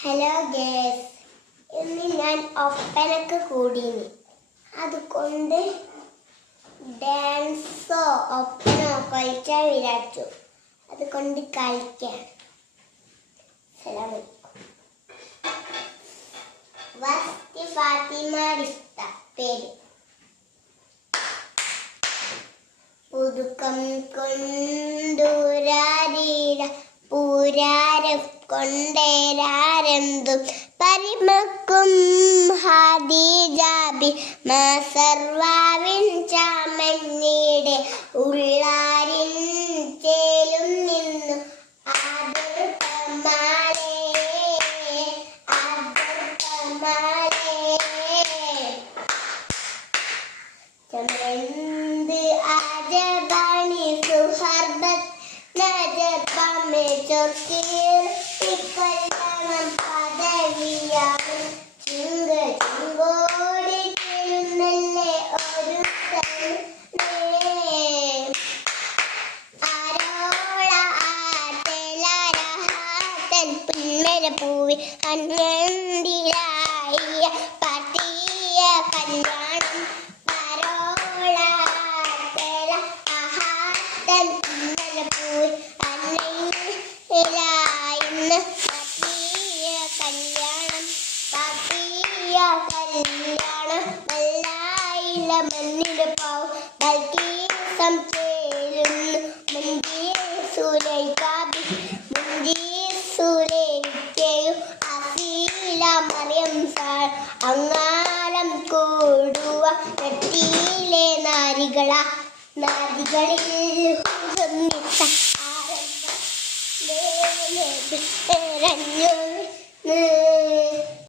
Hello guys, ഇന്ന് ഞാൻ ഒപ്പനക്ക് കൂടിയിന്. അതുകൊണ്ട് ഡാൻസോ ഒപ്പനോ കളിക്കാൻ വിചാരിച്ചു. അതുകൊണ്ട് കളിക്കാൻ. ഫാത്തിമ റിസ്ത പേര്. പുതുക്കം കൊണ്ടുരാരീര പൂരാരം കൊണ്ടേരാരെന്തും പരിമക്കും ഹാദിജാബി സർവാവിൻ ചാമഞ്ഞിയുടെ ഉള്ളാരിൻ ചേലും നിന്നു ചമന്ത് ആജബാണി സുഹർബത്ത് നജബാമെ ചൊർക്കീർ ഇക്കല്യാണം പദവിയാണ് ചിങ്ക ചിങ്കോടി ചേരുന്നല്ലേ ഒരു ആരോള ആറ്റലാരാഹാത്തൻ പുന്മര പൂവി അന്യന്തിരായ പാർട്ടിയ കല്യാണം കല്യാണം നല്ലായില്ല മണ്ണിന്റെ പാവ് ബൽക്കീസം ചേരുന്നു മുഞ്ചീസുരയ്ക്കയും അസീല മറിയം സാർ അങ്ങാളം കൂടുക നെറ്റിയിലെ നാരികളിൽ ആരംഭ